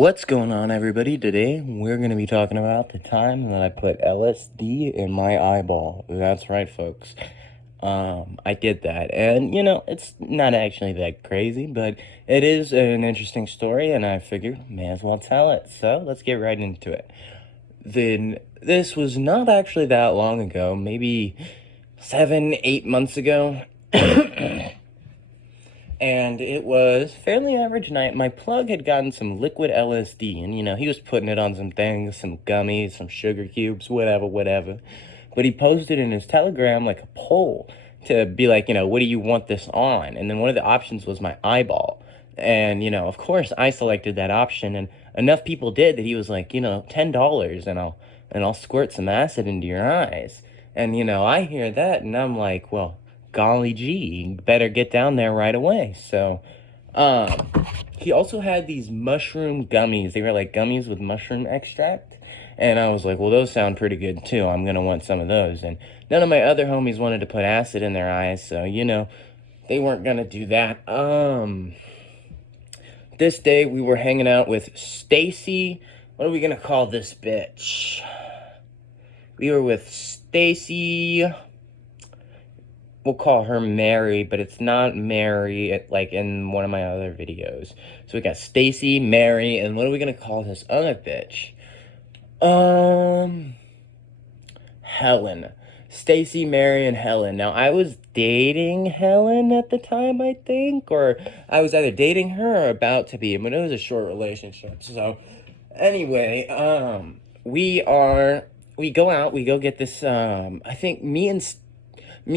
What's going on, everybody? Today we're going to be talking about the time that I put LSD in my eyeball. That's right, folks. I did that, and it's not actually that crazy, but it is an interesting story, and I figured may as well tell it. So let's get right into it. Then this was not actually that long ago, maybe 7, 8 months ago. And it was fairly average night. My plug had gotten some liquid LSD, and he was putting it on some things, some gummies, some sugar cubes, whatever. But he posted in his Telegram like a poll to be like, what do you want this on? And then one of the options was my eyeball. And, of course I selected that option, and enough people did that he was like, $10 and I'll squirt some acid into your eyes. And, I hear that and I'm like, well, golly gee, better get down there right away. So, he also had these mushroom gummies. They were like gummies with mushroom extract. And I was like, well, those sound pretty good too. I'm going to want some of those. And none of my other homies wanted to put acid in their eyes. So, they weren't going to do that. This day we were hanging out with Stacy. What are we going to call this bitch? We were with Stacy. We'll call her Mary, but it's not Mary, like in one of my other videos. So we got Stacy, Mary, and what are we gonna call this other bitch? Helen. Stacy, Mary, and Helen. Now, I was dating Helen at the time, I think, or I was either dating her or about to be, but it was a short relationship. So, anyway, we go out, we go get this, I think me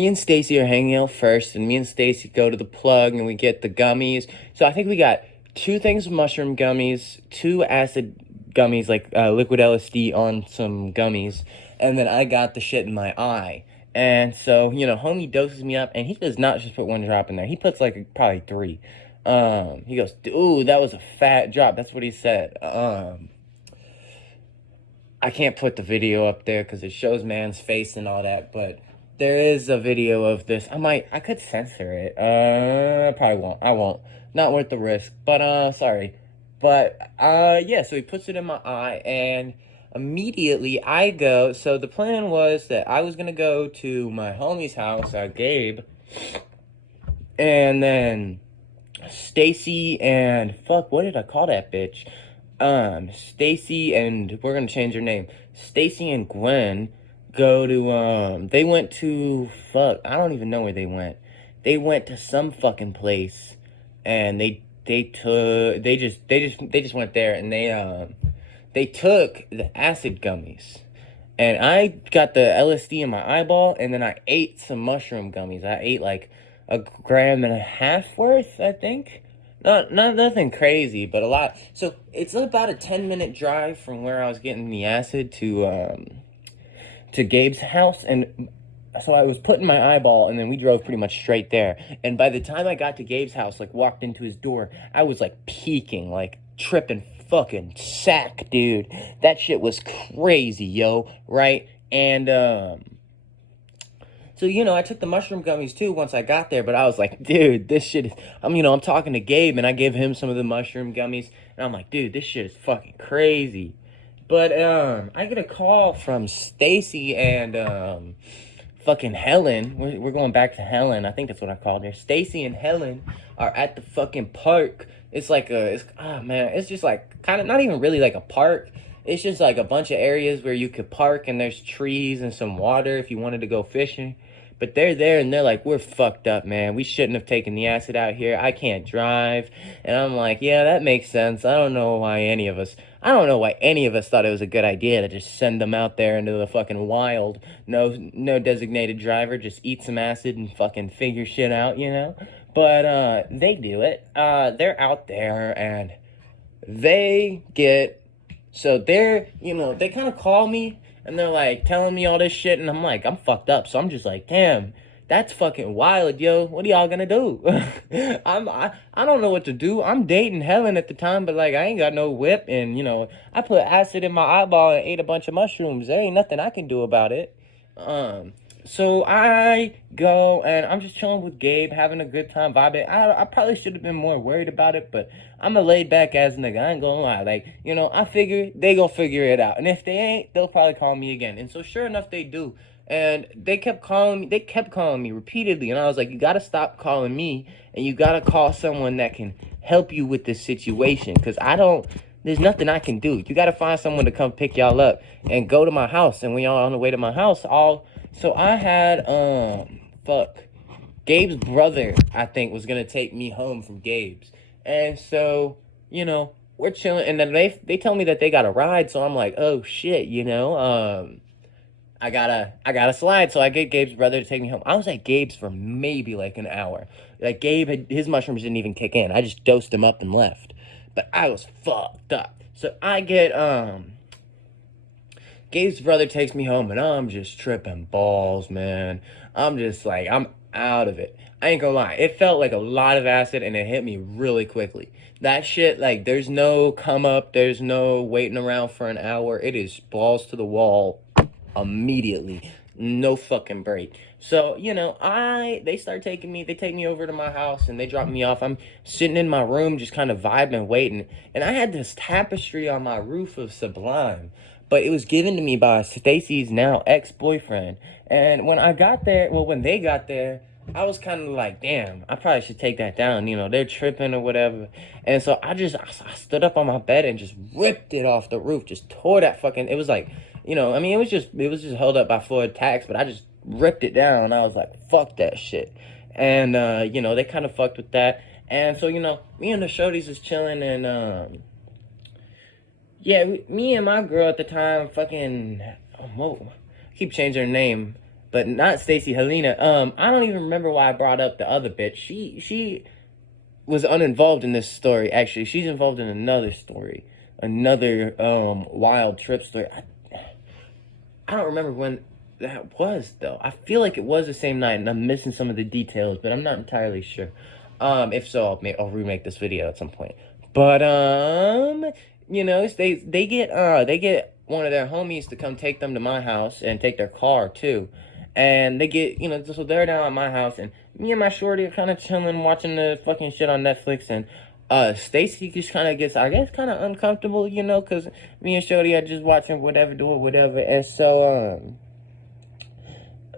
and Stacy are hanging out first, and me and Stacy go to the plug and we get the gummies. So I think we got 2 things of mushroom gummies, 2 acid gummies, like liquid LSD on some gummies, and then I got the shit in my eye. And so, homie doses me up, and he does not just put 1 drop in there. He puts like probably 3. He goes, ooh, that was a fat drop. That's what he said. I can't put the video up there because it shows man's face and all that, but there is a video of this. I could censor it. Probably won't. I won't. Not worth the risk. But, sorry. But, yeah, so he puts it in my eye, and immediately I go. So the plan was that I was going to go to my homie's house, Gabe, and then Stacy and, fuck, what did I call that bitch? Stacy and, we're going to change her name. Stacy and Gwen go to, they went to, fuck, I don't even know where they went. They went to some fucking place, and they just went there, and they took the acid gummies, and I got the LSD in my eyeball, and then I ate some mushroom gummies. I ate like 1.5 grams worth, I think. Not nothing crazy, but a lot. So it's about a 10-minute drive from where I was getting the acid to Gabe's house, and so I was putting my eyeball, and then we drove pretty much straight there. And by the time I got to Gabe's house, like walked into his door, I was like peeking, like tripping fucking sack, dude. That shit was crazy, yo, right? And so, I took the mushroom gummies too once I got there, but I was like, dude, this shit is, I'm talking to Gabe, and I gave him some of the mushroom gummies, and I'm like, dude, this shit is fucking crazy. But, I get a call from Stacy and, fucking Helen. We're going back to Helen. I think that's what I called her. Stacy and Helen are at the fucking park. It's like it's just like kind of not even really like a park. It's just like a bunch of areas where you could park, and there's trees and some water if you wanted to go fishing. But they're there, and they're like, we're fucked up, man. We shouldn't have taken the acid out here. I can't drive. And I'm like, yeah, that makes sense. I don't know why any of us thought it was a good idea to just send them out there into the fucking wild. No designated driver, just eat some acid and fucking figure shit out, But, they do it. They're out there, and they kind of call me, and they're like telling me all this shit, and I'm like, I'm fucked up. So I'm just like, damn, that's fucking wild, yo. What are y'all gonna do? I don't know what to do. I'm dating Helen at the time, but like I ain't got no whip, and I put acid in my eyeball and ate a bunch of mushrooms. There ain't nothing I can do about it. So I go and I'm just chilling with Gabe, having a good time, vibing. I probably should have been more worried about it, but I'm a laid back ass nigga. I ain't gonna lie. Like, you know, I figure they gonna figure it out. And if they ain't, they'll probably call me again. And so sure enough, they do. And they kept calling me repeatedly. And I was like, you gotta stop calling me and you gotta call someone that can help you with this situation. Cause there's nothing I can do. You gotta find someone to come pick y'all up and go to my house. And when y'all on the way to my house, so I had Gabe's brother, I think, was gonna take me home from Gabe's. And so, you know, we're chilling and then they tell me that they got a ride, so I'm like, oh shit, I gotta slide. So I get Gabe's brother to take me home. I was at Gabe's for maybe like an hour. Like his mushrooms didn't even kick in. I just dosed him up and left. But I was fucked up. So I get Gabe's brother takes me home and I'm just tripping balls, man. I'm just like, I'm out of it. I ain't gonna lie. It felt like a lot of acid and it hit me really quickly. That shit, like, there's no come up, there's no waiting around for an hour. It is balls to the wall immediately. No fucking break. So, you know, they take me over to my house and they drop me off. I'm sitting in my room just kind of vibing, waiting. And I had this tapestry on my roof of Sublime, but it was given to me by Stacy's now ex-boyfriend. And when they got there, I was kind of like, damn, I probably should take that down. You know, they're tripping or whatever. And so I stood up on my bed and just ripped it off the roof, just tore that fucking, it was like, you know, I mean, it was just held up by Floyd Tax, but I just ripped it down. I was like, fuck that shit. And, you know, they kind of fucked with that. And so, you know, me and the shorties was chilling and, yeah, me and my girl at the time fucking, whoa, I keep changing her name, but not Stacy, Helena. I don't even remember why I brought up the other bitch. She was uninvolved in this story, actually. She's involved in another story, another, wild trip story. I don't remember when that was, though. I feel like it was the same night, and I'm missing some of the details, but I'm not entirely sure. If so, I'll remake this video at some point. But, you know, they get one of their homies to come take them to my house and take their car, too. And they get, you know, so they're down at my house, and me and my shorty are kind of chilling, watching the fucking shit on Netflix, and Stacy just kind of gets, I guess, kind of uncomfortable, you know, because me and Shorty are just watching whatever, doing whatever. And so,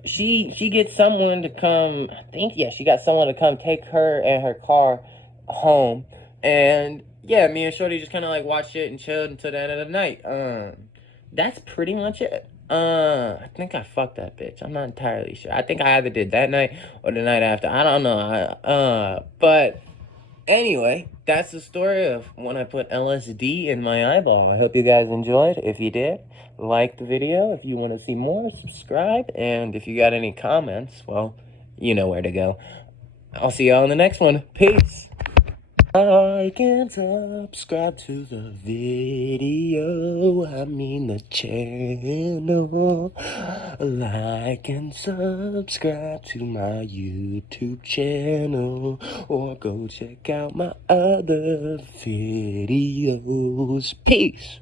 she gets someone to come, I think, yeah, she got someone to come take her and her car home. And, yeah, me and Shorty just kind of, like, watched it and chilled until the end of the night. That's pretty much it. I think I fucked that bitch. I'm not entirely sure. I think I either did that night or the night after. I don't know. But anyway, that's the story of when I put LSD in my eyeball. I hope you guys enjoyed. If you did, like the video. If you want to see more, subscribe. And if you got any comments, well, you know where to go. I'll see y'all in the next one. Peace. Like and subscribe to the video, I mean the channel. Like and subscribe to my YouTube channel, or go check out my other videos. Peace.